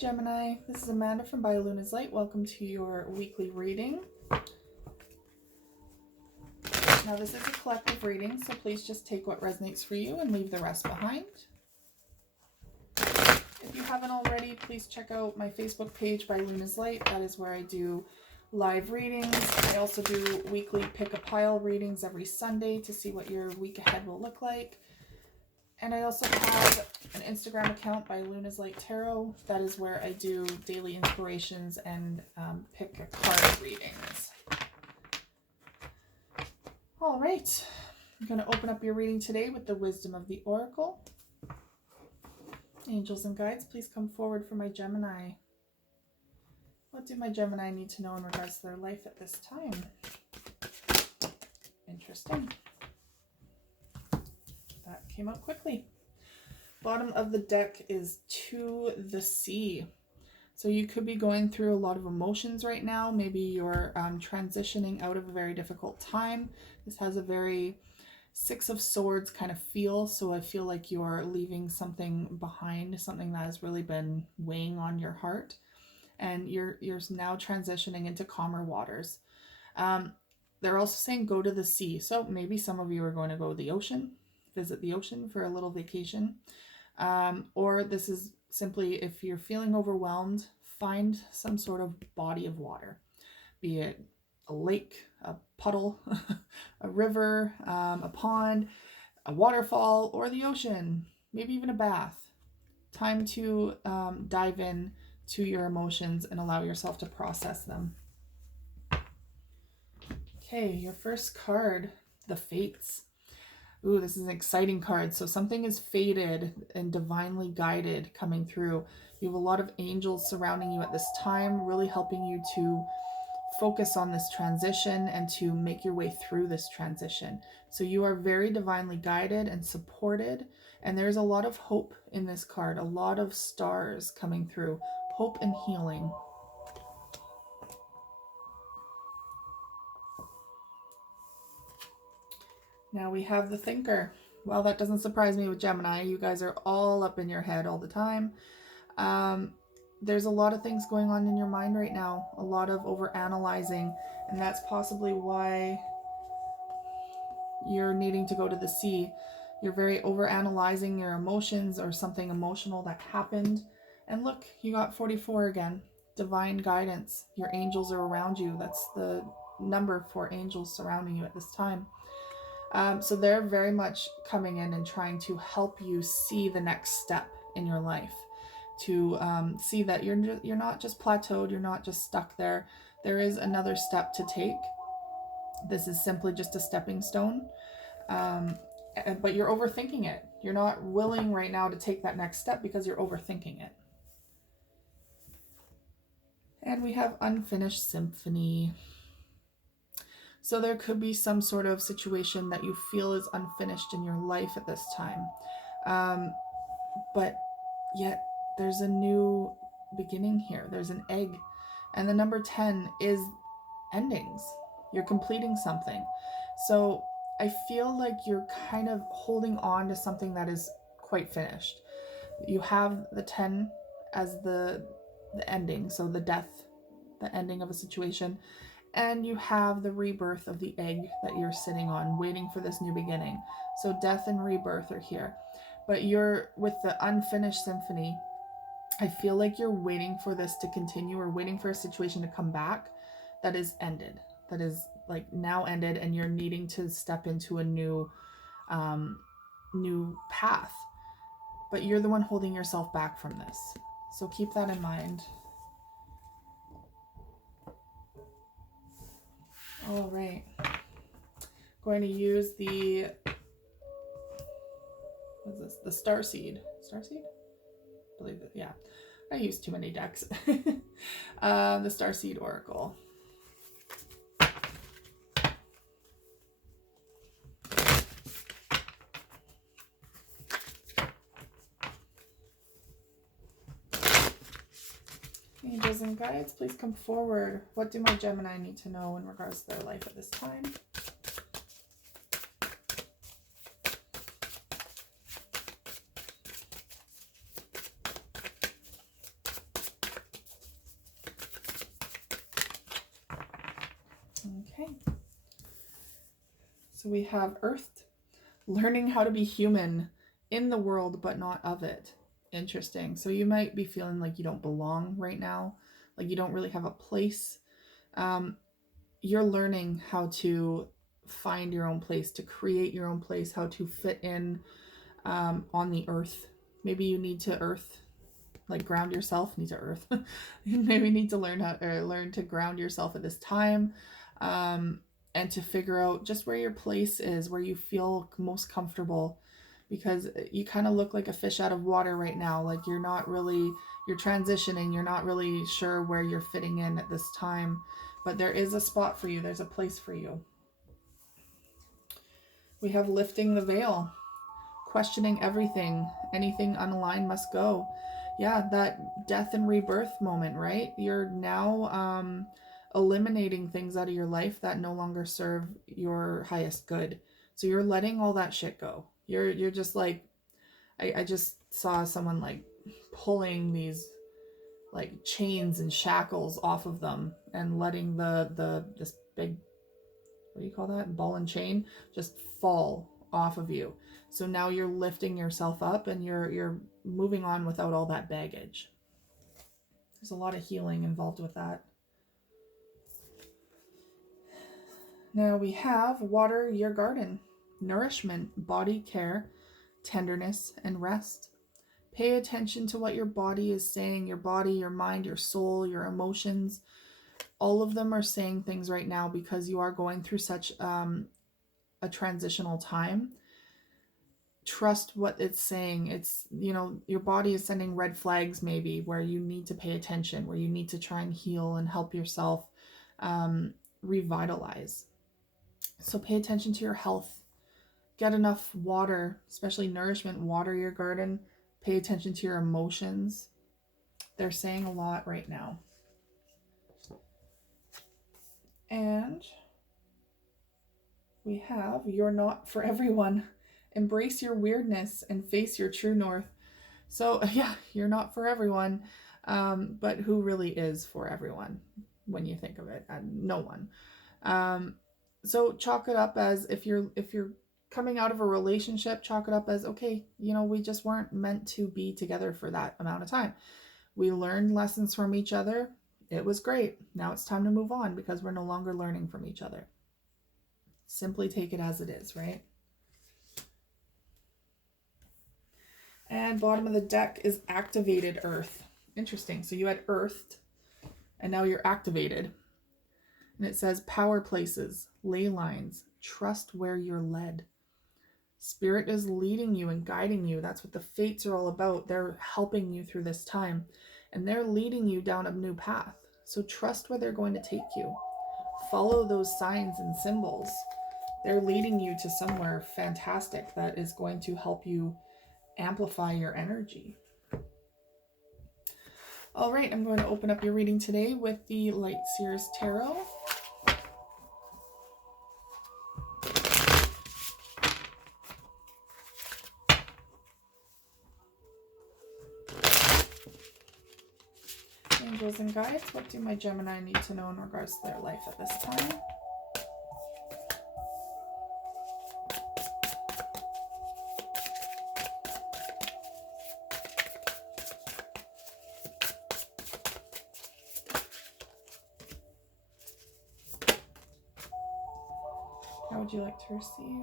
Gemini, this is Amanda from By Luna's Light. Welcome to your weekly reading. Now this is a collective reading, so please just take what resonates for you and leave the rest behind. If you haven't already, please check out my Facebook page, By Luna's Light. That is where I do live readings. I also do weekly pick a pile readings every Sunday to see what your week ahead will look like. And I also have an Instagram account, By Luna's Light Tarot. That is where I do daily inspirations and pick a card readings. All right, I'm going to open up your reading today with the wisdom of the Oracle. Angels and guides, please come forward for my Gemini. What do my Gemini need to know in regards to their life at this time? Interesting. That came out quickly. Bottom of the deck is To the Sea. So you could be going through a lot of emotions right now. Maybe you're transitioning out of a very difficult time. This has a very Six of Swords kind of feel. So I feel like you're leaving something behind, something that has really been weighing on your heart. And you're now transitioning into calmer waters. They're also saying go to the sea. So maybe some of you are going to go to the ocean, visit the ocean for a little vacation. Or this is simply if you're feeling overwhelmed, find some sort of body of water, be it a lake, a puddle, a river, a pond, a waterfall, or the ocean, maybe even a bath. Time to dive in to your emotions and allow yourself to process them. Okay, your first card, the Fates. Ooh, this is an exciting card. So something is fated and divinely guided coming through. You have a lot of angels surrounding you at this time, really helping you to focus on this transition and to make your way through this transition. So you are very divinely guided and supported. And there's a lot of hope in this card, a lot of stars coming through, hope and healing. Now we have the Thinker. Well, that doesn't surprise me with Gemini. You guys are all up in your head all the time. There's a lot of things going on in your mind right now, a lot of overanalyzing, and that's possibly why you're needing to go to the sea. You're very overanalyzing your emotions or something emotional that happened. And look, you got 44 again. Divine guidance. Your angels are around you. That's the number for angels surrounding you at this time. So they're very much coming in and trying to help you see the next step in your life, to see that you're not just plateaued, you're not just stuck there. There is another step to take. This is simply just a stepping stone, but you're overthinking it. You're not willing right now to take that next step because you're overthinking it. And we have Unfinished Symphony. So there could be some sort of situation that you feel is unfinished in your life at this time. But yet there's a new beginning here. There's an egg. And the number 10 is endings. You're completing something. So I feel like you're kind of holding on to something that is quite finished. You have the 10 as the ending. So the death, the ending of a situation. And you have the rebirth of the egg that you're sitting on, waiting for this new beginning. So death and rebirth are here. But you're with the Unfinished Symphony. I feel like you're waiting for this to continue or waiting for a situation to come back that is ended. That is like now ended, and you're needing to step into a new path. But you're the one holding yourself back from this. So keep that in mind. All right, going to use the, what's this? The Starseed. Starseed? I believe it, yeah. I use too many decks. The Starseed Oracle. Angels and guides, please come forward. What do my Gemini need to know in regards to their life at this time? Okay. So we have Earth, learning how to be human in the world, but not of it. Interesting. So you might be feeling like you don't belong right now, like you don't really have a place. You're learning how to find your own place, to create your own place, how to fit in on the earth. Maybe you need to earth, like ground yourself. Need to earth. You maybe need to learn to ground yourself at this time, and to figure out just where your place is, where you feel most comfortable, because you kind of look like a fish out of water right now. Like you're transitioning. You're not really sure where you're fitting in at this time, but there is a spot for you. There's a place for you. We have lifting the veil, questioning everything. Anything unaligned must go. Yeah, that death and rebirth moment, right? You're now eliminating things out of your life that no longer serve your highest good. So you're letting all that shit go. You're just like, I just saw someone like pulling these like chains and shackles off of them and letting this big, what do you call that, ball and chain, just fall off of you. So now you're lifting yourself up and you're moving on without all that baggage. There's a lot of healing involved with that. Now we have water your garden, nourishment, body care, tenderness, and rest. Pay attention to what your body is saying. Your body, your mind, your soul, your emotions, all of them are saying things right now because you are going through such a transitional time. Trust what it's saying. It's, your body is sending red flags maybe where you need to pay attention, where you need to try and heal and help yourself revitalize. So pay attention to your health. Get enough water, especially nourishment. Water your garden. Pay attention to your emotions. They're saying a lot right now. And we have, you're not for everyone. Embrace your weirdness and face your true north. So yeah, you're not for everyone, but who really is for everyone when you think of it? No one. So chalk it up as, if you're coming out of a relationship, chalk it up as, okay, we just weren't meant to be together for that amount of time. We learned lessons from each other. It was great. Now it's time to move on because we're no longer learning from each other. Simply take it as it is, right? And bottom of the deck is activated earth. Interesting. So you had earthed and now you're activated. And it says power places, ley lines, trust where you're led. Spirit is leading you and guiding you. That's what the fates are all about. They're helping you through this time and they're leading you down a new path. So trust where they're going to take you. Follow those signs and symbols. They're leading you to somewhere fantastic that is going to help you amplify your energy. All right, I'm going to open up your reading today with the Light Seers Tarot. Angels and guides, what do my Gemini need to know in regards to their life at this time? How would you like to receive?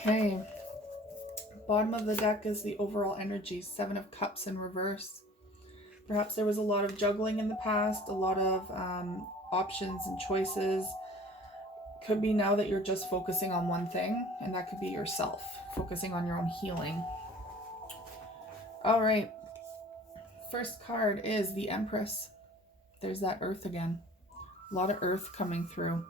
Okay, Bottom of the deck is the overall energy, 7 of Cups in reverse. Perhaps there was a lot of juggling in the past, a lot of options and choices. Could be now that you're just focusing on one thing, and that could be yourself, focusing on your own healing. All right. First card is the Empress. There's that Earth again. A lot of Earth coming through.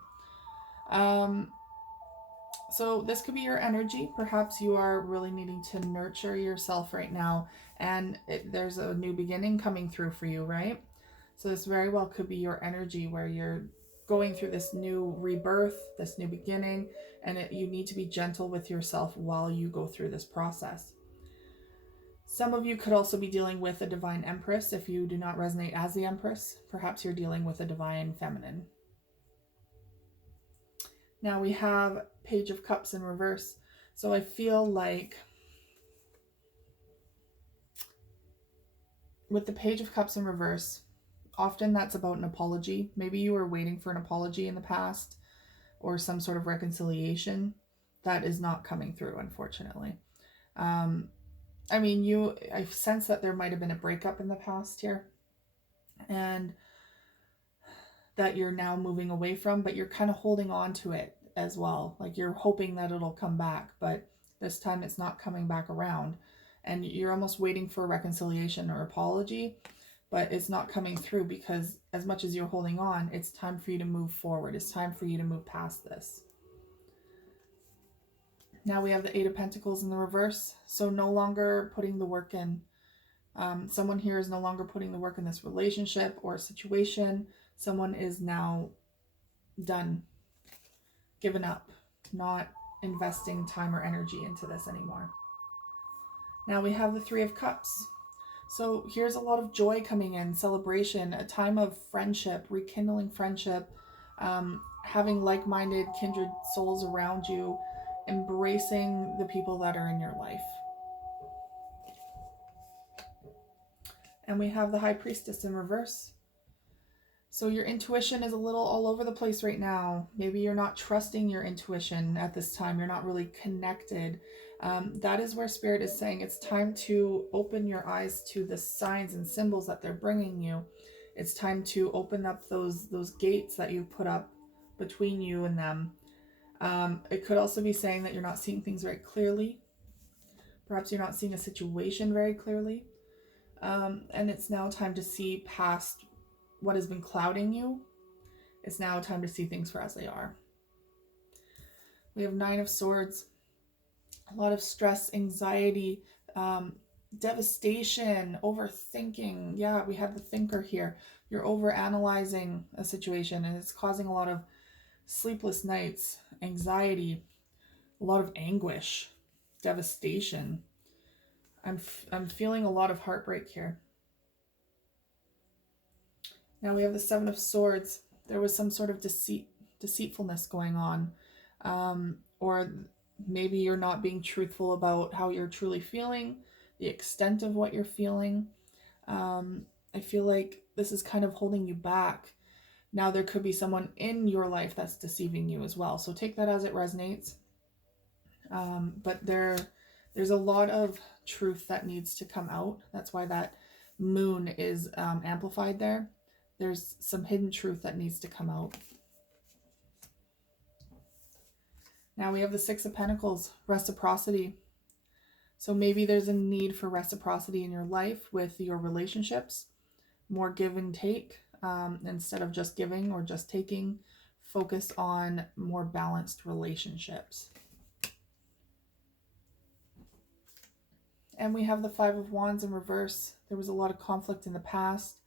So this could be your energy. Perhaps you are really needing to nurture yourself right now, and there's a new beginning coming through for you, right? So this very well could be your energy where you're going through this new rebirth, this new beginning, and you need to be gentle with yourself while you go through this process. Some of you could also be dealing with a Divine Empress. If you do not resonate as the Empress, perhaps you're dealing with a Divine Feminine. Now we have Page of Cups in reverse. So I feel like with the Page of Cups in reverse, often that's about an apology. Maybe you were waiting for an apology in the past or some sort of reconciliation. That is not coming through, unfortunately. I mean, I sense that there might have been a breakup in the past here, and that you're now moving away from, but you're kind of holding on to it as well. Like you're hoping that it'll come back, but this time it's not coming back around, and you're almost waiting for a reconciliation or apology, but it's not coming through because as much as you're holding on, it's time for you to move forward. It's time for you to move past this. Now we have the Eight of Pentacles in the reverse. So no longer putting the work in. Someone here is no longer putting the work in this relationship or situation. Someone is now done, given up, not investing time or energy into this anymore. Now we have the Three of Cups. So here's a lot of joy coming in, celebration, a time of friendship, rekindling friendship, having like-minded, kindred souls around you, embracing the people that are in your life. And we have the High Priestess in reverse. So your intuition is a little all over the place right now. Maybe you're not trusting your intuition at this time. You're not really connected. That is where Spirit is saying it's time to open your eyes to the signs and symbols that they're bringing you. It's time to open up those gates that you've put up between you and them. It could also be saying that you're not seeing things very clearly. Perhaps you're not seeing a situation very clearly. And it's now time to see past what has been clouding you. It's now time to see things for as they are. We have Nine of Swords. A lot of stress, anxiety, devastation, overthinking. Yeah, we have the thinker here. You're overanalyzing a situation, and it's causing a lot of sleepless nights, anxiety, a lot of anguish, devastation. I'm feeling a lot of heartbreak here. Now we have the Seven of Swords. There was some sort of deceitfulness going on, or maybe you're not being truthful about how you're truly feeling, the extent of what you're feeling. I feel like this is kind of holding you back. Now there could be someone in your life that's deceiving you as well. So take that as it resonates. But there's a lot of truth that needs to come out. That's why that moon is amplified there. There's some hidden truth that needs to come out. Now we have the Six of Pentacles, reciprocity. So maybe there's a need for reciprocity in your life with your relationships. More give and take instead of just giving or just taking. Focus on more balanced relationships. And we have the Five of Wands in reverse. There was a lot of conflict in the past.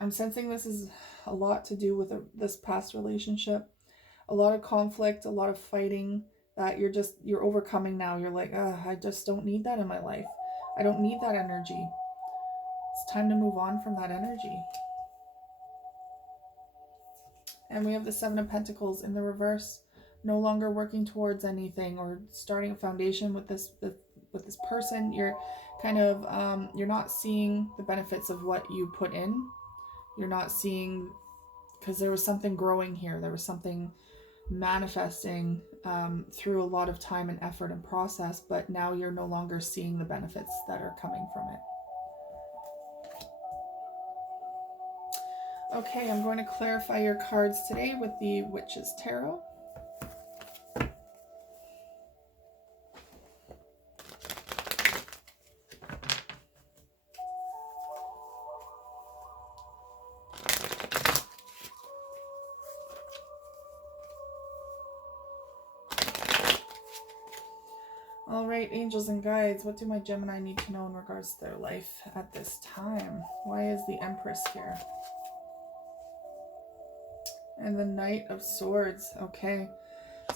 I'm sensing this is a lot to do with this past relationship. A lot of conflict, a lot of fighting that you're overcoming now. You're like, I just don't need that in my life. I don't need that energy. It's time to move on from that energy. And we have the Seven of Pentacles in the reverse. No longer working towards anything or starting a foundation with this person. You're kind of you're not seeing the benefits of what you put in. You're not seeing, because there was something growing here. There was something manifesting through a lot of time and effort and process, but now you're no longer seeing the benefits that are coming from it. Okay, I'm going to clarify your cards today with the Witch's Tarot. All right, angels and guides, what do my Gemini need to know in regards to their life at this time? Why is the Empress here? And the Knight of Swords. Okay,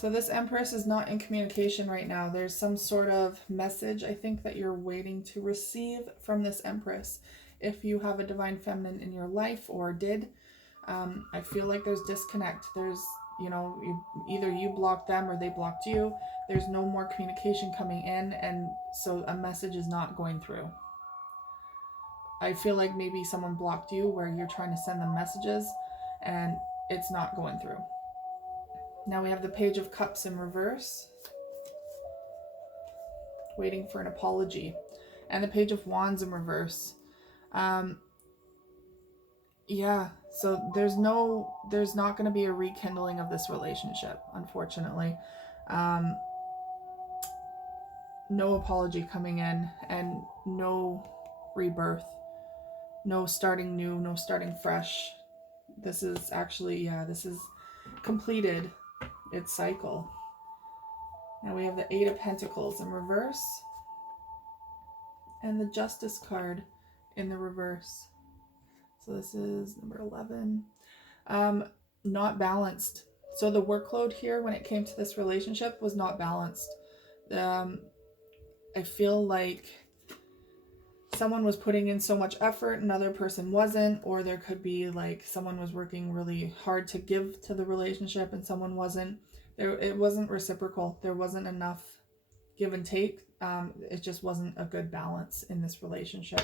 so this Empress is not in communication right now. There's some sort of message, I think, that you're waiting to receive from this Empress. If you have a Divine Feminine in your life or did, I feel like there's disconnect. There's, you know, either you blocked them or they blocked you. There's no more communication coming in, and so a message is not going through. I feel like maybe someone blocked you where you're trying to send them messages and it's not going through. Now we have the Page of Cups in reverse, waiting for an apology, and the Page of Wands in reverse. Yeah, so there's not going to be a rekindling of this relationship, unfortunately. No apology coming in, and no rebirth, no starting new, no starting fresh. This is actually, this is completed its cycle. Now we have the Eight of Pentacles in reverse and the Justice card in the reverse. So this is number 11. Not balanced. So the workload here when it came to this relationship was not balanced. I feel like someone was putting in so much effort, another person wasn't, or there could be like someone was working really hard to give to the relationship and someone wasn't. It wasn't reciprocal. There wasn't enough give and take. It just wasn't a good balance in this relationship.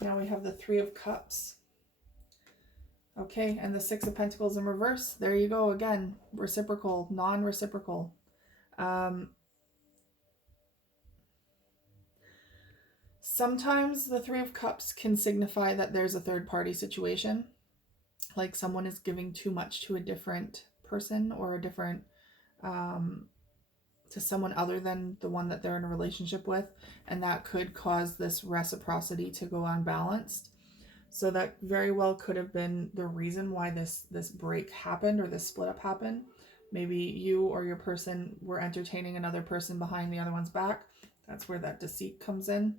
Now we have the Three of Cups. Okay, and the Six of Pentacles in reverse. There you go again. Reciprocal, non-reciprocal. Sometimes the Three of Cups can signify that there's a third-party situation. Like someone is giving too much to a different person or a different, to someone other than the one that they're in a relationship with. And that could cause this reciprocity to go unbalanced. So that very well could have been the reason why this break happened or this split up happened. Maybe you or your person were entertaining another person behind the other one's back. That's where that deceit comes in.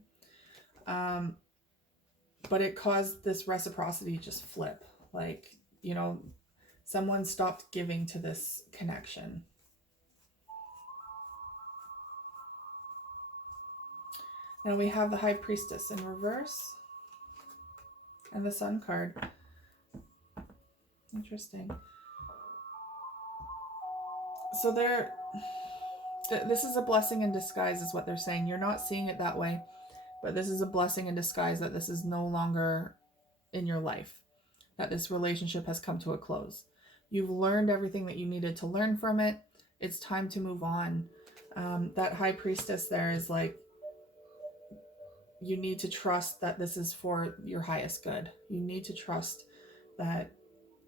But it caused this reciprocity just flip. Like, you know, someone stopped giving to this connection. Now we have the High Priestess in reverse. And the Sun card. Interesting. So this is a blessing in disguise is what they're saying. You're not seeing it that way, but this is a blessing in disguise that this is no longer in your life, that this relationship has come to a close. You've learned everything that you needed to learn from it. It's time to move on. That High Priestess there is like, you need to trust that this is for your highest good. You need to trust that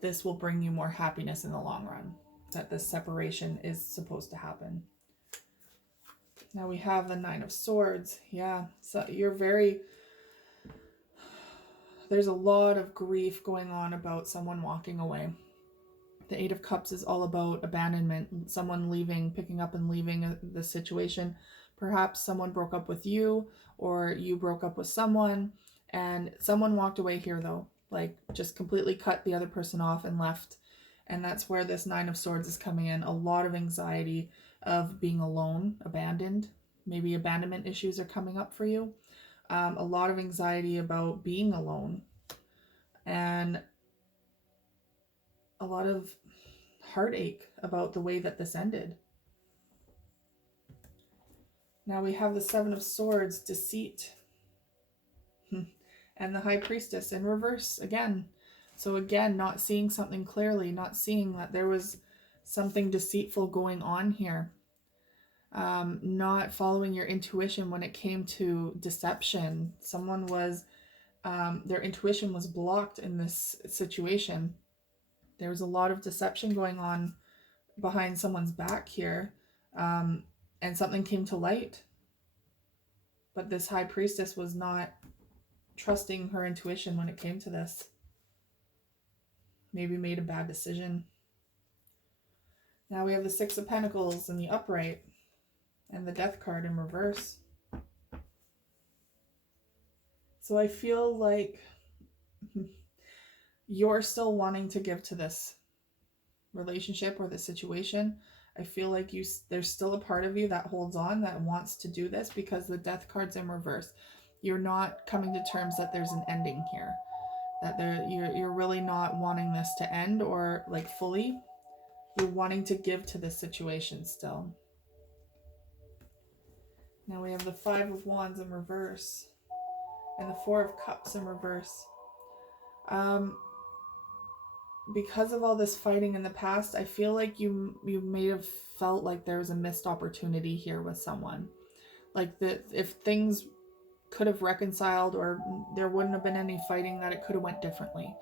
this will bring you more happiness in the long run, that this separation is supposed to happen. Now we have the Nine of Swords. Yeah, so there's a lot of grief going on about someone walking away. The Eight of Cups is all about abandonment, someone leaving, picking up and leaving the situation. Perhaps someone broke up with you, or you broke up with someone, and someone walked away here though, like just completely cut the other person off and left. And that's where this Nine of Swords is coming in. A lot of anxiety of being alone, abandoned. Maybe abandonment issues are coming up for you. A lot of anxiety about being alone. And a lot of heartache about the way that this ended. Now we have the Seven of Swords, deceit. And the High Priestess in reverse again. So again, not seeing something clearly, not seeing that there was something deceitful going on here. Not following your intuition when it came to deception. Someone was, their intuition was blocked in this situation. There was a lot of deception going on behind someone's back here, and something came to light. But this high priestess was not trusting her intuition when it came to this. Maybe made a bad decision. Now we have the Six of Pentacles in the upright and the Death card in reverse. So I feel like you're still wanting to give to this relationship or the situation. I feel like there's still a part of you that holds on, that wants to do this, because the Death card's in reverse. You're not coming to terms that there's an ending here, that you're really not wanting this to end, or like fully. You're wanting to give to this situation still. Now we have the Five of Wands in reverse and the Four of Cups in reverse. Because of all this fighting in the past, I feel like you may have felt like there was a missed opportunity here with someone. Like that if things could have reconciled, or there wouldn't have been any fighting, that it could have went differently.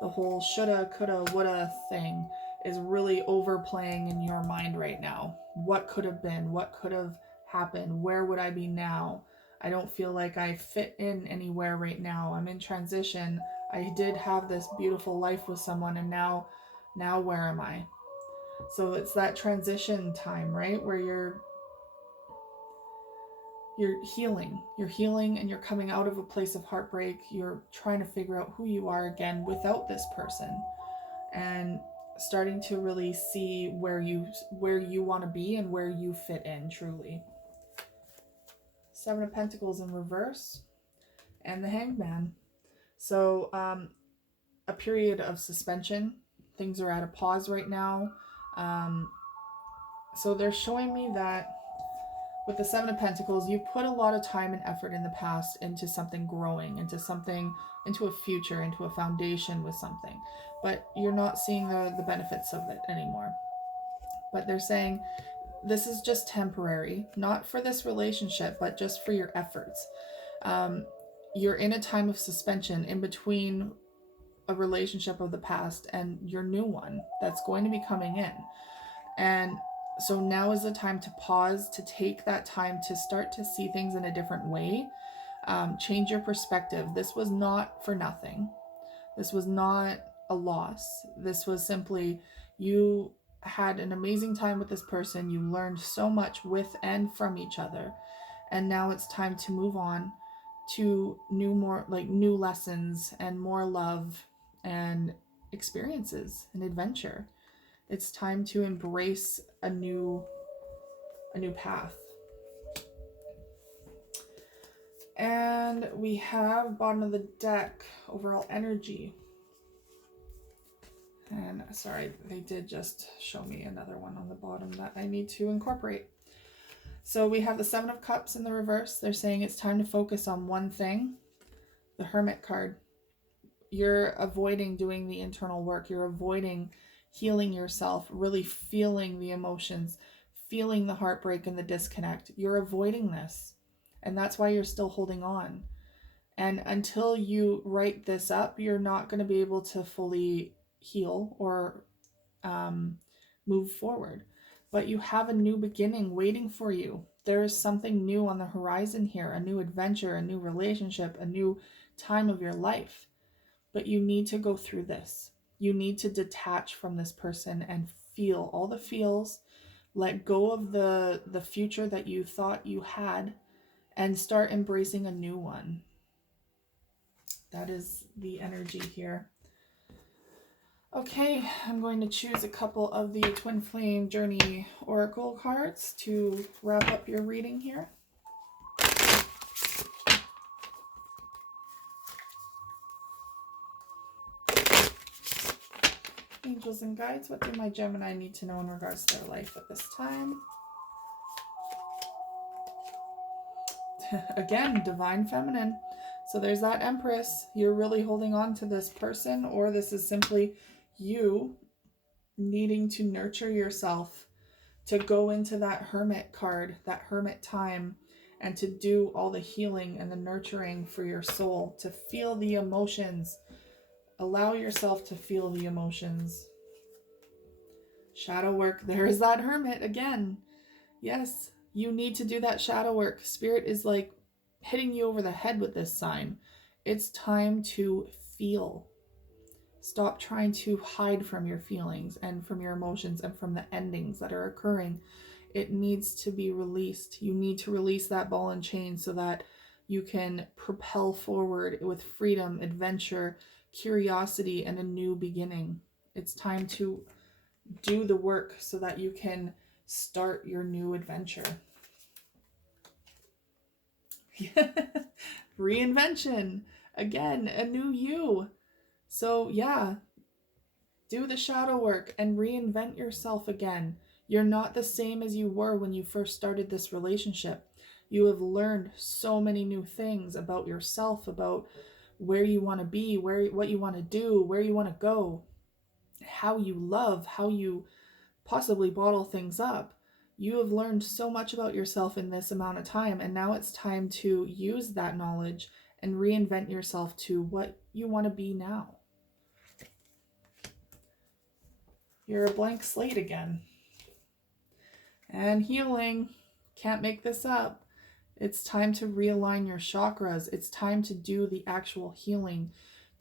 The whole shoulda, coulda, woulda thing is really overplaying in your mind right now. What could have been? What could have happened? Where would I be now? I don't feel like I fit in anywhere right now. I'm in transition. I did have this beautiful life with someone, and now where am I? So it's that transition time, right? Where you're healing. You're healing and you're coming out of a place of heartbreak. You're trying to figure out who you are again without this person, and starting to really see where you want to be and where you fit in truly. Seven of Pentacles in reverse and the Hanged Man. So a period of suspension. Things are at a pause right now. So they're showing me that with the Seven of Pentacles, you put a lot of time and effort in the past into something growing, into a future, into a foundation with something. But you're not seeing the benefits of it anymore. But they're saying this is just temporary, not for this relationship, but just for your efforts. You're in a time of suspension in between a relationship of the past and your new one that's going to be coming in. And so now is the time to pause, to take that time to start to see things in a different way. Change your perspective. This was not for nothing. This was not a loss. This was simply, you had an amazing time with this person. You learned so much with and from each other. And now it's time to move on to new lessons and more love and experiences and adventure. It's time to embrace a new path. And we have bottom of the deck, overall energy. And sorry, they did just show me another one on the bottom that I need to incorporate. So we have the Seven of Cups in the reverse. They're saying it's time to focus on one thing. The Hermit card. You're avoiding doing the internal work. You're avoiding healing yourself, really feeling the emotions, feeling the heartbreak and the disconnect. You're avoiding this. And that's why you're still holding on. And until you write this up, you're not going to be able to fully heal or move forward. But you have a new beginning waiting for you. There is something new on the horizon here, a new adventure, a new relationship, a new time of your life. But you need to go through this. You need to detach from this person and feel all the feels, let go of the future that you thought you had, and start embracing a new one. That is the energy here. Okay, I'm going to choose a couple of the Twin Flame Journey Oracle cards to wrap up your reading here. Angels and guides, what do my Gemini need to know in regards to their life at this time? Again, divine feminine. So there's that Empress. You're really holding on to this person, or this is simply you needing to nurture yourself, to go into that Hermit card, that Hermit time, and to do all the healing and the nurturing for your soul, to feel the emotions. Allow yourself to feel the emotions. Shadow work. There's that Hermit again. Yes, you need to do that shadow work. Spirit is like hitting you over the head with this sign. It's time to feel. Stop trying to hide from your feelings and from your emotions and from the endings that are occurring. It needs to be released. You need to release that ball and chain so that you can propel forward with freedom, adventure, curiosity, and a new beginning. It's time to do the work so that you can start your new adventure. Reinvention. Again, a new you. So yeah, do the shadow work and reinvent yourself again. You're not the same as you were when you first started this relationship. You have learned so many new things about yourself, about where you want to be, what you want to do, where you want to go, how you love, how you possibly bottle things up. You have learned so much about yourself in this amount of time, and now it's time to use that knowledge and reinvent yourself to what you want to be now. You're a blank slate again. And healing. Can't make this up. It's time to realign your chakras. It's time to do the actual healing,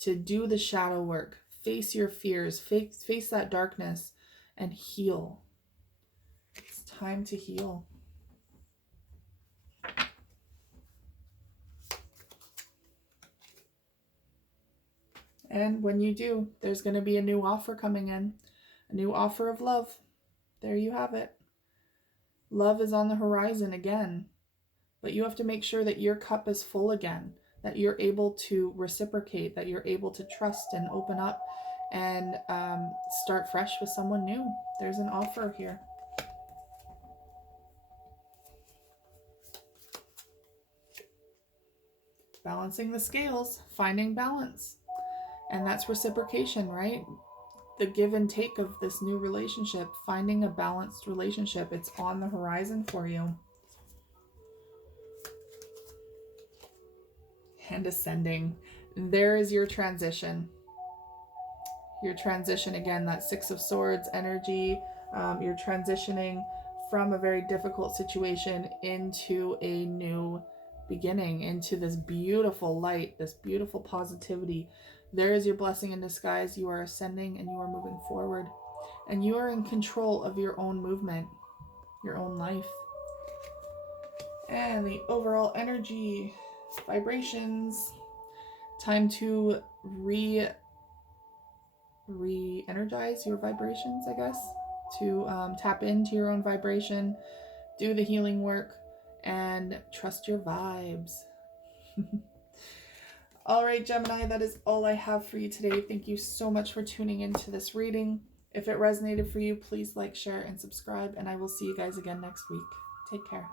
to do the shadow work. Face your fears, face that darkness, and heal. It's time to heal. And when you do, there's going to be a new offer coming in, a new offer of love. There you have it. Love is on the horizon again, but you have to make sure that your cup is full again, that you're able to reciprocate, that you're able to trust and open up and start fresh with someone new. There's an offer here. Balancing the scales, finding balance. And that's reciprocation, right? The give and take of this new relationship, finding a balanced relationship. It's on the horizon for you. And ascending. There is your transition. Your transition again, that Six of Swords energy. You're transitioning from a very difficult situation into a new beginning, into this beautiful light, this beautiful positivity. There is your blessing in disguise. You are ascending and you are moving forward. And you are in control of your own movement, your own life. And the overall energy, vibrations. Time to re-energize your vibrations, I guess. To tap into your own vibration, do the healing work, and trust your vibes. All right, Gemini, that is all I have for you today. Thank you so much for tuning into this reading. If it resonated for you, please like, share, and subscribe, and I will see you guys again next week. Take care.